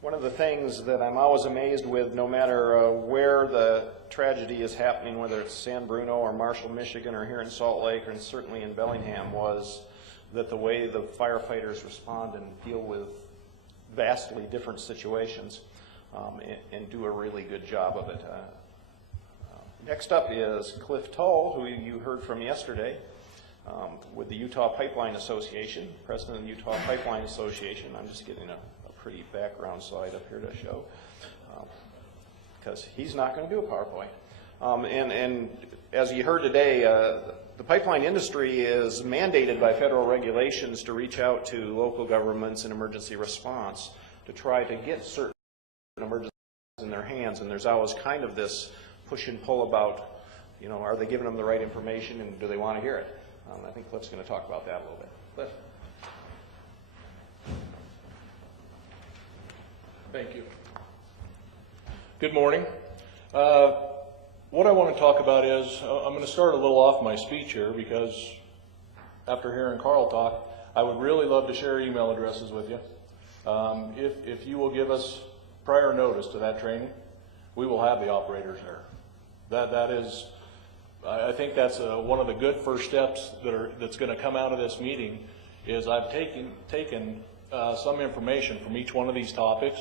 One of the things that I'm always amazed with, no matter where the tragedy is happening, whether it's San Bruno or Marshall, Michigan, or here in Salt Lake, or certainly in Bellingham, was that the way the firefighters respond and deal with vastly different situations and do a really good job of it. Next up is Clifton Tholl, who you heard from yesterday, with the Utah Pipeline Association, president of the Utah Pipeline Association. I'm just getting a pretty background slide up here to show, because he's not going to do a PowerPoint. And as you heard today, the pipeline industry is mandated by federal regulations to reach out to local governments in emergency response to try to get certain emergencies in their hands. And there's always kind of this push and pull about, you know, are they giving them the right information and do they want to hear it? I think Cliff's going to talk about that a little bit. Cliff. Thank you. Good morning. What I want to talk about is, I'm going to start a little off my speech here because after hearing Carl talk, I would really love to share email addresses with you. If you will give us prior notice to that training, we will have the operators there. That is, I think that's one of the good first steps that's going to come out of this meeting. Is I've taken some information from each one of these topics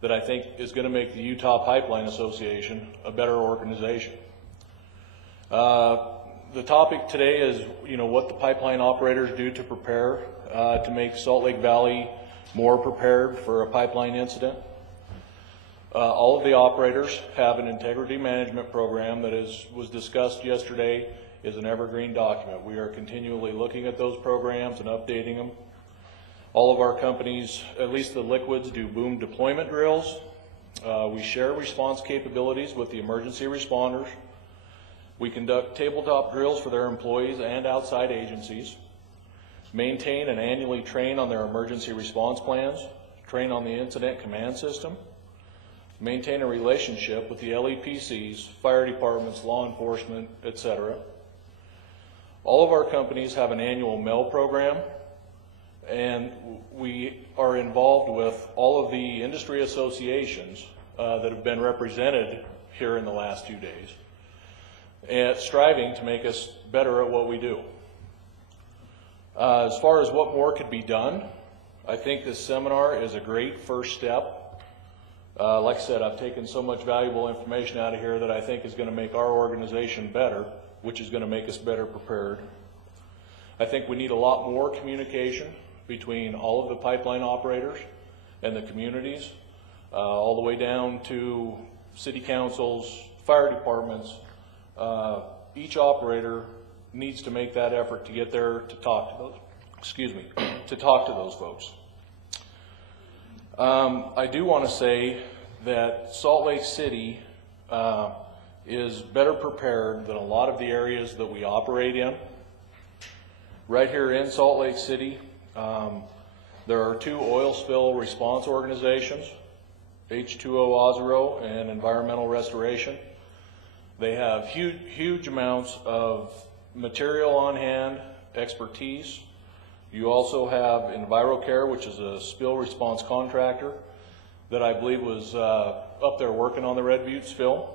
that I think is going to make the Utah Pipeline Association a better organization. The topic today is, you know, what the pipeline operators do to prepare to make Salt Lake Valley more prepared for a pipeline incident. All of the operators have an integrity management program that was discussed yesterday, is an evergreen document. We are continually looking at those programs and updating them. All of our companies, at least the liquids, do boom deployment drills. We share response capabilities with the emergency responders. We conduct tabletop drills for their employees and outside agencies. Maintain and annually train on their emergency response plans. Train on the incident command system. Maintain a relationship with the LEPCs, fire departments, law enforcement, etc. All of our companies have an annual MEL program, and we are involved with all of the industry associations that have been represented here in the last 2 days, and striving to make us better at what we do. As far as what more could be done, I think this seminar is a great first step. Like I said, I've taken so much valuable information out of here that I think is going to make our organization better, which is going to make us better prepared. I think we need a lot more communication between all of the pipeline operators and the communities, all the way down to city councils, fire departments. Each operator needs to make that effort to get there to talk to those, to talk to those folks. I do want to say that Salt Lake City is better prepared than a lot of the areas that we operate in. Right here in Salt Lake City, there are 2 oil spill response organizations, H2O Ozero and Environmental Restoration. They have huge amounts of material on hand, expertise. You also have EnviroCare, which is a spill response contractor that I believe was up there working on the Red Butte spill.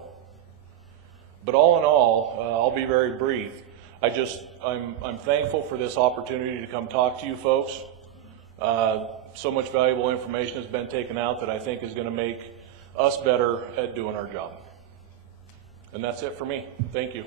But all in all, I'll be very brief. I'm thankful for this opportunity to come talk to you folks. So much valuable information has been taken out that I think is going to make us better at doing our job. And that's it for me. Thank you.